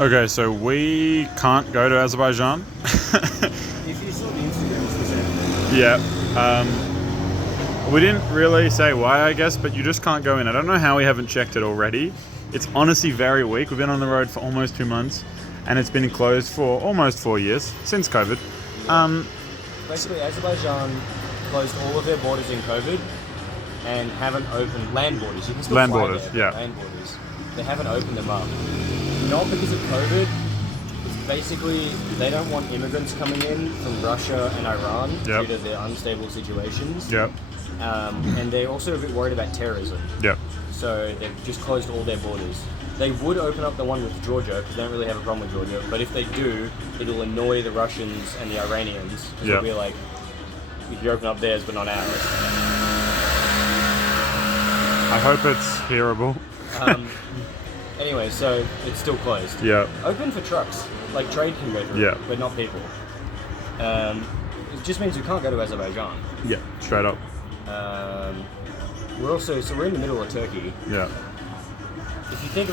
Okay, so we can't go to Azerbaijan. If you saw the Instagram, it's the same. Yeah. We didn't really say why, I guess, but you just can't go in. I don't know how we haven't checked it already. It's honestly very weak. We've been on the road for almost 2 months, and it's been closed for almost 4 years, since COVID. Yeah. Basically, Azerbaijan closed all of their borders in COVID and haven't opened land borders. You can still Land fly borders, there, yeah. Land borders. They haven't opened them up. Not because of COVID. It's basically they don't want immigrants coming in from Russia and Iran Yep. due to their unstable situations. Yep. And they're also a bit worried about terrorism. Yep. So they've just closed all their borders. They would open up the one with Georgia because they don't really have a problem with Georgia. But if they do, it'll annoy the Russians and the Iranians. Yeah. It'll be like, if you open up theirs but not ours. I hope it's hearable. Anyway, so it's still closed. Yeah. Open for trucks. Like trade can go through, Yeah. but not people. It just means we can't go to Azerbaijan. Yeah. Straight up. We're in the middle of Turkey. Yeah. If you think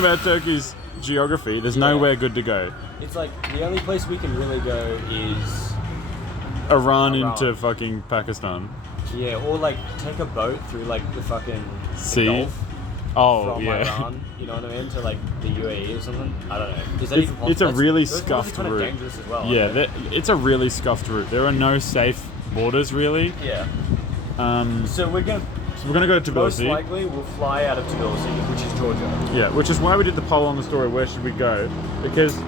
about Turkey's geography, there's nowhere good to go. it's like the only place we can really go is Iran Iran. into fucking Pakistan. or like take a boat through like the fucking Sea? the Gulf Oh, from yeah. Iran. You know what I mean? To like the UAE or something. I don't know. Is that even possible? It's a really Those scuffed kind of route. dangerous as well. Yeah, aren't they? it's a really scuffed route. There are no safe borders, really. Yeah. So So we're gonna we're going to go to most Tbilisi. likely we'll fly out of Tbilisi, which is Georgia. Yeah, which is why we did the poll on the story, where should we go? Because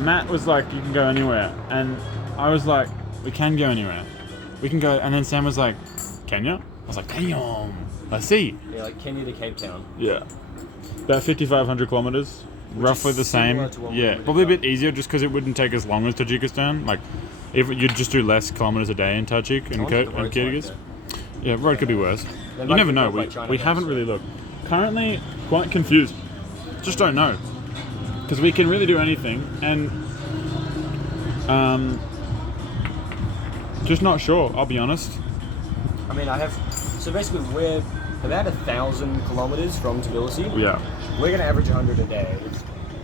Matt was like, you can go anywhere. And I was like, we can go anywhere. We can go. And then Sam was like, Kenya? I was like, damn. Let's see. Yeah, like Kenya to Cape Town. Yeah. About 5,500 kilometers. Roughly is the same. similar to what we Yeah, would've probably a done. bit easier just because it wouldn't take as long as Tajikistan. Like, if you'd just do less kilometers a day in Tajik and, I wonder if the and road's like Kyrgyz. that. Yeah, road could be worse. They You might never be know. built by We China though, haven't so- really looked. Currently, quite confused. Just don't know. Because we can really do anything, and just not sure. I'll be honest. I mean, so basically we're about 1,000 kilometers from Tbilisi. Yeah, We're gonna average 100 a day. It's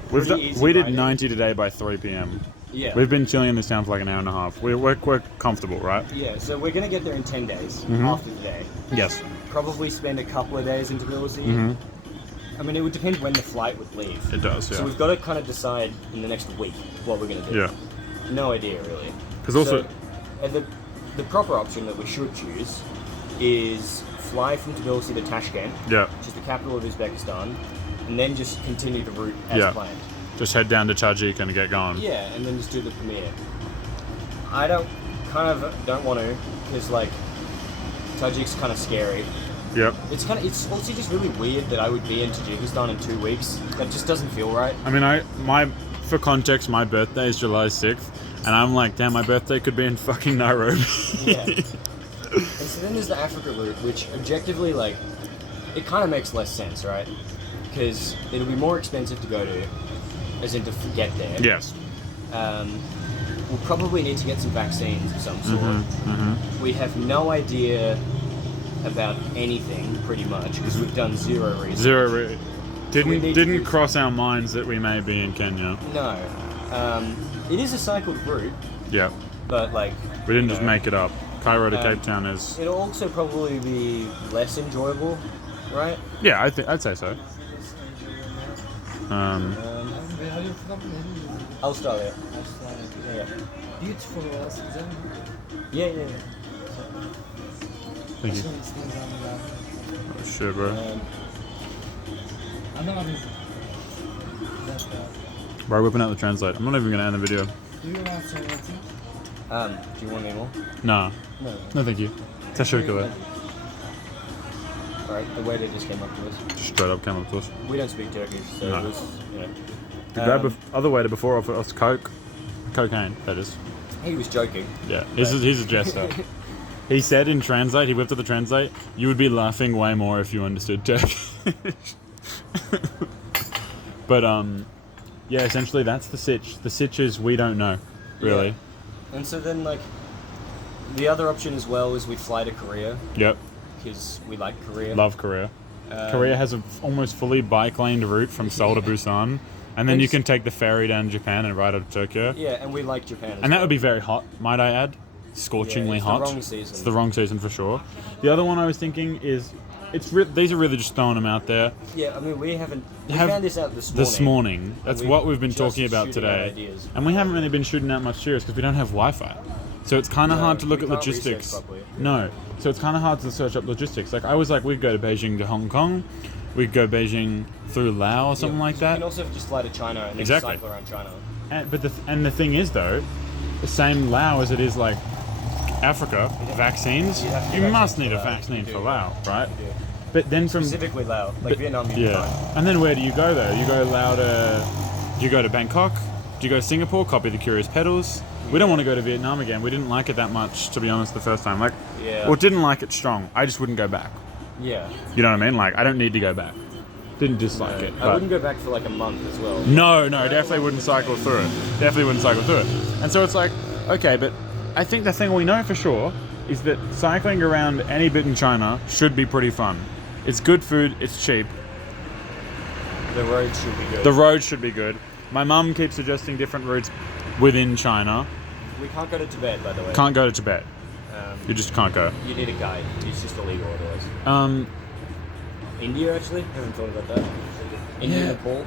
pretty easy we did riding. 90 today by 3 p.m. Yeah. We've been chilling in this town for like an hour and a half. We're comfortable, right? Yeah, so we're gonna get there in 10 days Mm-hmm. after today. Yes. Probably spend a couple of days in Tbilisi. Mm-hmm. I mean, it would depend when the flight would leave. It does. So Yeah. we've got to kind of decide in the next week what we're gonna do. Yeah. No idea really. 'Cause also- and the proper option that we should choose is fly from Tbilisi to Tashkent, Yeah. which is the capital of Uzbekistan, and then just continue the route as Yeah. planned. Just head down to Tajik and get going. Yeah, and then just do the premiere. I don't want to, because like Tajik's kind of scary. Yep. It's also just really weird that I would be in Tajikistan in 2 weeks. That just doesn't feel right. I mean, for context, my birthday is July 6th, and I'm like, damn, my birthday could be in fucking Nairobi. Yeah. And so then there's the Africa route, which objectively, like, it kind of makes less sense, right? Because it'll be more expensive to go to, as in to get there. Yes. We'll probably need to get some vaccines of some sort. Mm-hmm. We have no idea about anything, pretty much, because we've done zero research. Didn't we need to do- cross our minds that we may be in Kenya. No. It is a cycled route, Yeah. but, like... We didn't you just know, make it up. Cairo to Um, Cape Town is... It'll also probably be less enjoyable, right? Yeah, I'd say so. Where are you from? Australia. Australia. Yeah. Beautiful was it? Yeah. Thank you. Oh, shit, bro. I'm not that Bro, whipping out the translate. I'm not even going to end the video. Do you want something? Do you want any more? Nah. No. No, thank you. Teşekkürler. Alright, the waiter just came up to us. Just straight up came up to us. We don't speak Turkish, so No. it was, you know. The other waiter before offered us coke. Cocaine, that is. He was joking. Yeah, he's a jester. He said in translate, he whipped up the translate, you would be laughing way more if you understood Turkish. But, yeah, essentially that's the sitch. The sitch is we don't know, really. Yeah. And so then, like, the other option as well is we fly to Korea, Yep, because we like Korea. love Korea. Korea has a almost fully bike-laned route from Seoul to Busan, and then you can take the ferry down to Japan and ride out to Tokyo. Yeah, and we like Japan as And that well. would be very hot, might I add. Scorchingly it's hot. the wrong season. It's the wrong season for sure. The other one I was thinking is, these are really just throwing them out there. Yeah, I mean, we found this out this morning. This morning. That's we've what we've been just talking about shooting out today. ideas. And we haven't really been shooting out much serious because we don't have Wi-Fi. So it's kind of No, hard to look we at can't research logistics. properly. No. So it's kind of hard to search up logistics. Like I was like, we'd go to Beijing to Hong Kong. We'd go Beijing through Laos or something like You that. can also just fly to China and then Exactly. cycle around China. And the thing is though, the same Laos as it is like Africa, vaccines, You have to you get must vaccines need for a Laos. vaccine You for do. Laos, right? You do. But then from Specifically Laos. Like Vietnam, you yeah, can and then where do you go though? You go Laos do you go to Bangkok? Do you go to Singapore? Copy the Curious Pedals. We don't want to go to Vietnam again. We didn't like it that much, to be honest, the first time. Like, Yeah. or didn't like it strong. I just wouldn't go back. Yeah. You know what I mean? Like, I don't need to go back. Didn't dislike it. I But wouldn't go back for like a month as well. no, definitely wouldn't cycle through it. Definitely wouldn't cycle through it. And so it's like, okay, but I think the thing we know for sure is that cycling around any bit in China should be pretty fun. It's good food, it's cheap. The road should be good. The road should be good. My mum keeps suggesting different routes within China. We can't go to Tibet, by the way. Can't go to Tibet. You just can't go. You need a guide. It's just illegal otherwise. Um, India, actually? Haven't thought about that. India, Yeah. Nepal.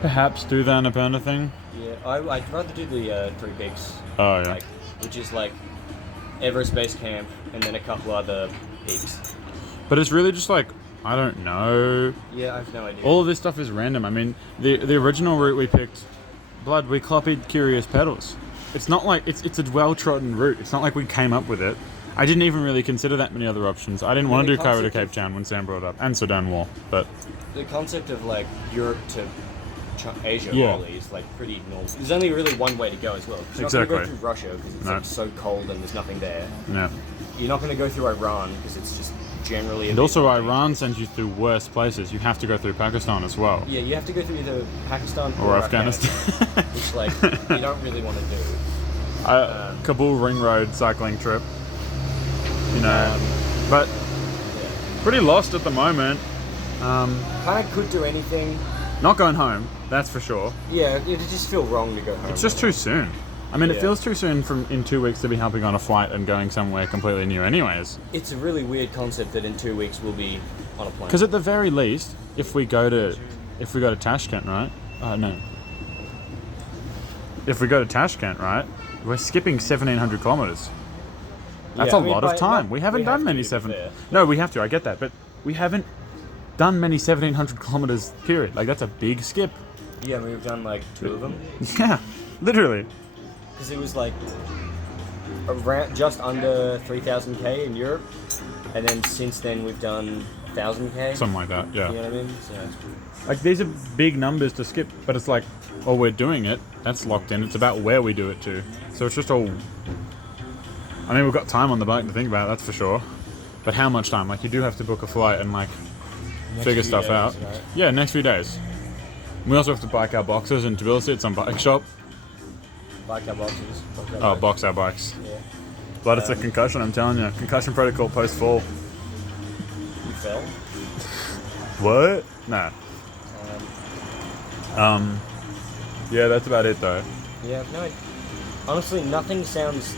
perhaps do the Annapurna thing. Yeah, I'd rather do the Three Peaks. Oh yeah. Like, which is like Everest Base Camp and then a couple other peaks. But it's really just like, I don't know. Yeah, I have no idea. All of this stuff is random. I mean, the original route we picked, we copied Curious Pedals. It's not like it's a well-trodden route. It's not like we came up with it. I didn't even really consider that many other options. I didn't want to the do Cairo to concept Cape of- Town when Sam brought it up, and Sudan Wall. But The concept of like Europe to Asia Yeah. really is like pretty normal. There's only really one way to go as well. 'Cause you're not going to Exactly. go through Russia because it's No. like so cold and there's nothing there. yeah. You're not going to go through Iran because it's just generally. And also, Iran sends you through worse places. You have to go through Pakistan as well, Yeah, you have to go through either Pakistan or Afghanistan. which like you don't really want to do. Kabul Ring Road cycling trip. You know, but Yeah. pretty lost at the moment. Kind of could do anything. Not going home, that's for sure. Yeah, it'd just feel wrong to go home. It's just too soon. I mean, it Yeah. feels too soon in 2 weeks to be hopping on a flight and going somewhere completely new anyways. It's a really weird concept that in 2 weeks we'll be on a plane. Because at the very least, if we go to Tashkent, right? No. If we go to Tashkent, right, we're skipping 1,700 kilometers. That's Yeah, a I mean, lot of by- time. but We haven't we done have many to be seven. fair. No, we have to. I get that, but we haven't done many 1,700 kilometers. Period. Like that's a big skip. Yeah, we've done like 2 of them. Yeah, literally. Because it was like around just under 3,000k in Europe, and then since then we've done 1,000k. Something like that. Yeah. You know what I mean? So, Like these are big numbers to skip, but it's like, oh, we're doing it. That's locked in. It's about where we do it to. So it's just all. I mean, we've got time on the bike to think about. That's for sure. But how much time? Like you do have to book a flight and like figure few stuff days, out. right? Yeah, next few days. We also have to bike our boxes in Tbilisi at some bike shop. bike our boxes. Oh, box our bikes. Yeah. But it's a concussion. I'm telling you, concussion protocol post fall. You fell. What? Nah. Um, Yeah, that's about it though. yeah, no. Honestly, nothing sounds.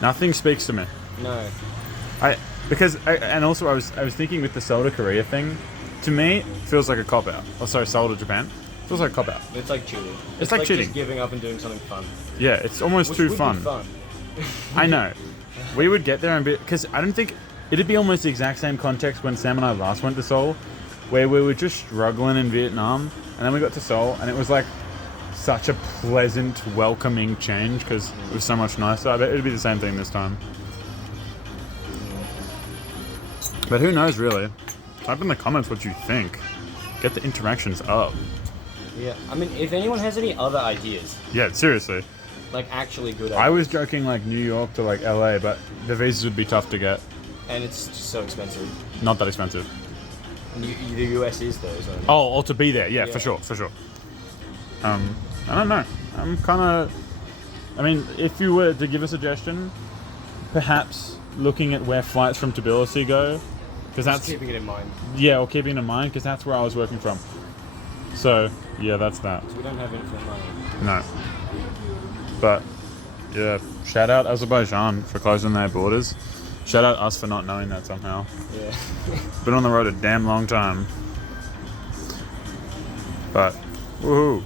Nothing speaks to me. No. And also I was thinking with the Seoul to Korea thing, to me it feels like a cop out. Oh, sorry, Seoul to Japan. Feels like a cop out. It's like cheating. It's like cheating. Just giving up and doing something fun. Yeah, it's almost Which too would fun. Be fun. I know. We would get there and be, because I don't think it'd be almost the exact same context when Sam and I last went to Seoul, where we were just struggling in Vietnam, and then we got to Seoul, and it was like such a pleasant, welcoming change because it was so much nicer. I bet it'd be the same thing this time. But who knows, really? Type in the comments what you think. Get the interactions up. Yeah. I mean, if anyone has any other ideas, Yeah, seriously. like actually good ideas, I was joking like New York to like LA, but the visas would be tough to get. and it's just so expensive. Not that expensive. And the US is though, so. Oh, to be there, yeah, Yeah. for sure. I don't know. I'm kind of. I mean, if you were to give a suggestion, perhaps looking at where flights from Tbilisi go, because Just that's keeping it in mind. yeah, or keeping in mind because that's where I was working from. So yeah, that's that. So we don't have infinite money. No, but yeah, shout out Azerbaijan for closing their borders. Shout out us for not knowing that somehow. Yeah. Been on the road a damn long time. But woohoo!